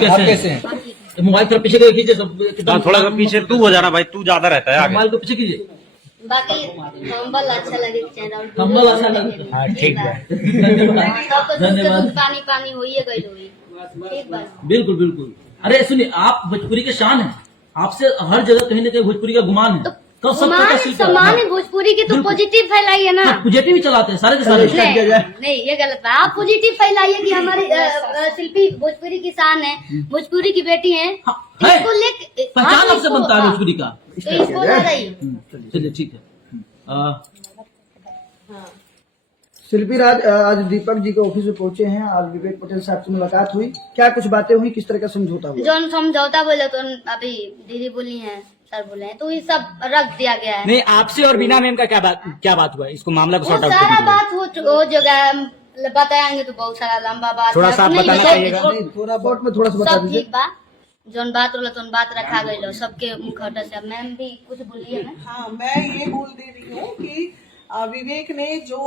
कैसे हैं? मोबाइल थोड़ा पीछे खींचे सब, थोड़ा सा पीछे तू हो जाना भाई, तू ज्यादा रहता है आगे। मोबाइल को पीछे कीजिए। बाकी कंबल अच्छा लगे चैनल कंबल अच्छा लगे। हाँ ठीक है, धन्यवाद। पानी पानी हुई है गई हुई ठीक बात। बिल्कुल बिल्कुल। अरे सुनिए, आप भोजपुरी के शान हैं, आपसे हर जगह कहीं न कहीं भोजपुरी का गुमान है। कब सब पता सीखा? सम्मान है भोजपुरी की, तो पॉजिटिव फैलाइए ना। पॉजिटिव भी चलाते हैं सारे के सारे। नहीं ये गलत है, आप पॉजिटिव फैलाइए कि हमारे शिल्पी भोजपुरी की शान है, भोजपुरी की बेटी है, इसको लेके पहचान आपसे बनता है भोजपुरी का, तो इसको ला रही। चलिए ठीक है। शिल्पी राज आज दीपक जी के ऑफिस में पहुंचे हैं, आज विवेक पटेल साहब से मुलाकात हुई, क्या कुछ बातें हुई, किस तरह का समझौता हुआ? जो समझौता बोले तो अभी दीदी बोली है, सर बोले हैं, तो ये सब रख दिया गया है। नहीं आपसे और बीना मैम का क्या बात हुआ, इसको मामला को वो सॉर्ट आउट सारा करने के लिए? बात हो जगह बताएंगे तो बहुत सारा लंबा बात थोड़ा है। सा आप नहीं, बताना सब- चाहिएगा। थोड़ा बहुत में थोड़ा सा बता सब दीजिए। ठीक बा, जोन बात होला तो बात रखा गई, सबके मुखौटा से। मैम भी कुछ बोलिए ना। हाँ, मैं ये बोल दे रही हूँ कि विवेक ने जो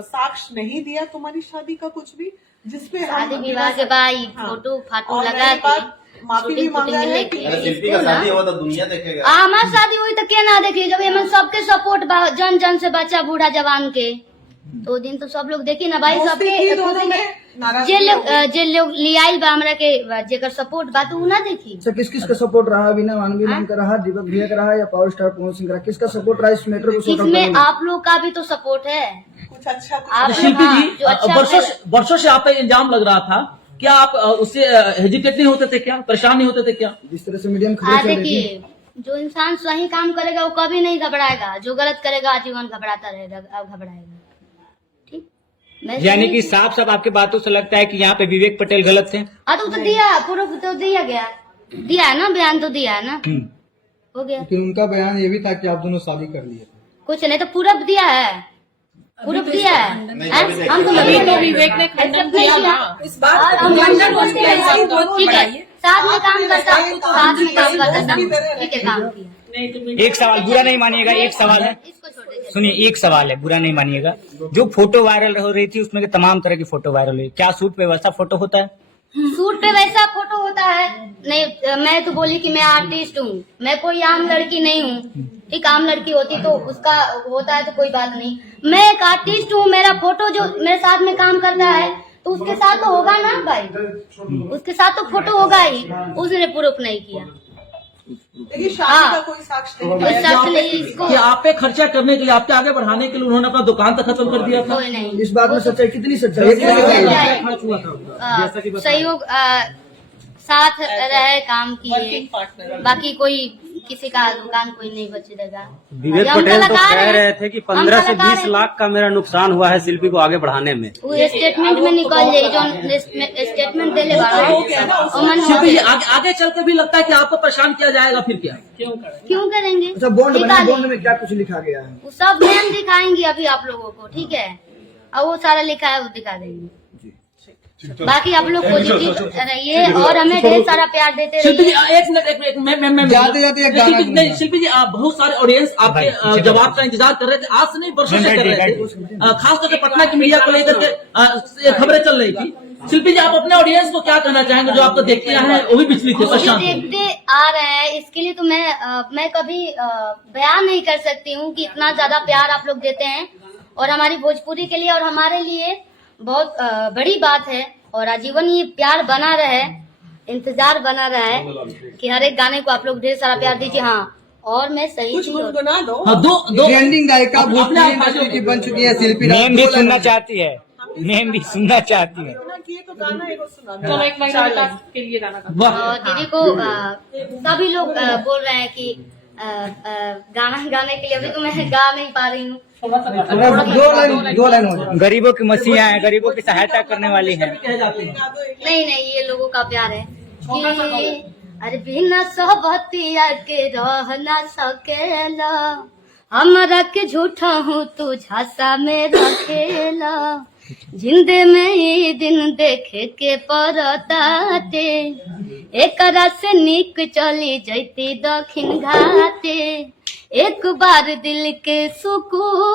साक्ष्य नहीं दिया तुम्हारी शादी का कुछ भी, जिसपे हम शादी विवाह के बाद हाँ। फोटो फाटो और लगा मैंने बात माफी भी शूटिंग मांगा है लेके कि शिल्पी का शादी हुआ तो दुनिया देखेगा। हमार शादी हुई तो क्या ना देखिए, जब एमन सबके सपोर्ट बा, जन जन से बच्चा बूढ़ा जवान के, तो दिन तो सब लोग देखी ना भाई, दोस्ती की दोनों सबके में नाराजगी हो गई। जे लोग लियाइल बा हमरा के जेकर सपोर्ट बा, तो उ ना देखी। अच्छा, किस किस का सपोर्ट रहा? बिना मानवी मैम का रहा, दीपक भैया का रहा, या पावर स्टार पवन सिंह का रहा? किसका सपोर्ट रहा इस मैटर को सॉर्ट आउट इसमें करने में? आप लोग का भी तो सपोर्ट है। कुछ अच्छा आप कुछ शिल्पी हाँ, जी, जो अच्छा वर्षों से आप पे इल्जाम लग रहा था, क्या आप उससे हेजिटेट नहीं होते थे, क्या परेशान नहीं होते थे क्या? जिस तरह से मीडियम खबरें चल रही थी। देखिए, जो इंसान सही काम करेगा वो कभी नहीं घबराएगा, जो गलत करेगा आजीवन घबराता रहेगा, अब घबराएगा। ठीक, मैं यानी सही- कि साफ साफ आपके बातों से लगता है कि यहाँ पे विवेक पटेल गलत थे। हाँ तो दिया, प्रूफ तो दिया गया, दिया है ना, बयान तो दिया है ना, हो गया। लेकिन उनका बयान ये भी था कि आप दोनों शादी कर लिए। कुछ नहीं तो प्रूफ दिया है, प्रूफ दिया है। हम तो अभी तो विवेक ने खंडन किया ना इस बात हम खंडन को ठीक है, साथ में काम करता, साथ में काम करता, ठीक है, काम किया। एक सवाल, बुरा नहीं मानिएगा, एक सवाल है, इसको छोड़ दीजिए। सुनिए एक सवाल है, बुरा नहीं मानिएगा। जो फोटो वायरल हो रही थी उसमें तमाम तरह की फोटो वायरल हुई, क्या सूट पे वैसा फोटो होता है? सूट पे वैसा फोटो होता है? नहीं, मैं तो बोली कि मैं आर्टिस्ट हूँ, मैं कोई आम लड़की नहीं हूँ। ठीक, आम लड़की होती तो उसका होता है तो कोई बात नहीं, मैं एक आर्टिस्ट हूँ। मेरा फोटो जो मेरे साथ में काम करता है तो उसके साथ तो होगा ना भाई, उसके साथ तो फोटो होगा ही, उसने प्रूफ नहीं किया। लेकिन शादी का कोई साक्ष्य नहीं कोई है। शक नहीं इसको, कि आप पे खर्चा करने के लिए, आपके आगे बढ़ाने के लिए उन्होंने अपना दुकान तक खत्म कर दिया था। कोई नहीं। इस बात में सच्चाई कितनी सच्चाई है? खर्च हुआ था। सहयोग साथ रहे, काम किए, वर्किंग पार्टनर। बाकी कोई किसी का दुकान कोई नहीं बचेगा। विवेक हम पटेल तो कलाकार कह हैं। रहे थे कि हम 15 से कलाकार 20 हैं। लाख का मेरा नुकसान हुआ है शिल्पी को आगे बढ़ाने में। वो स्टेटमेंट में निकल जाए, जो स्टेटमेंट दे ले शिल्पी जी, आगे चलकर भी लगता है कि आपको परेशान किया जाएगा, फिर क्या? क्यों करेंगे? अच्छा, बॉन्ड बना, निकालिए। बॉन्ड में क्या कुछ लिखा गया है? वो सब मैम दिखाएंगे अभी आप लोगों को, ठीक है, और वो सारा लिखा है वो दिखा देंगे। बाकी आप लोग पॉजिटिव रहिए और हमें ढेर सारा प्यार देते शिल्पी जी, रहिए। एक मिनट, मैं जाते जाते एक गाना शिल्पी जी, नहीं, गुनगुना। शिल्पी जी, आप बहुत सारे ऑडियंस आपके जवाब का इंतजार कर रहे थे, आज से नहीं वर्षों से कर रहे थे। खास करके पटना की मीडिया को लेकर के खबरें चल रही थी। शिल्पी जी, आप अपने ऑडियंस को क्या कहना चाहेंगे, जो आपको देखते आए हैं वो भी पिछली थे, जो परेशान थे? देखते आ रहे हैं, इसके लिए तो मैं कभी बयान नहीं कर सकती हूँ कि इतना ज्यादा प्यार आप लोग देते हैं, और हमारी भोजपुरी के लिए और हमारे लिए बहुत बड़ी बात है। और आजीवन ये प्यार बना रहे, इंतजार बना रहे कि हर एक गाने को आप लोग ढेर सारा प्यार दीजिए। हाँ, और मैं सही कुछ चीज गुनगुना लो। हाँ, दो ट्रेंडिंग गायिका अपने भोजपुरी आप इंडस्ट्री की बन चुकी है शिल्पी राज। मैम भी दो सुनना लाइन- चाहती है, मैम भी सुनना चाहती है। गुनगुना किए तो गाना एगो सुना दो। चलो एक महीना टास्क के लिए गाना गा। वाह, और दीदी को सभी लोग बोल रहे हैं कि गाना गाने के लिए, अभी तो मैं गा नहीं पा रही हूँ। थोड़ा दो लाइन हो जाए। गरीबों की मसीहा है, गरीबों की सहायता करने वाली है। कहे जाते हैं। नहीं, ये लोगों का प्यार है कि अरे बिना सोहबतिया के रह ना सकेला, हमरा के झूठा हूँ तू झांसा में रखेला, जिंदे में ये दिन देखे के परताते, एकरा से निक चली जैती दक्षिण घाटे, एक बार दिल के सुकून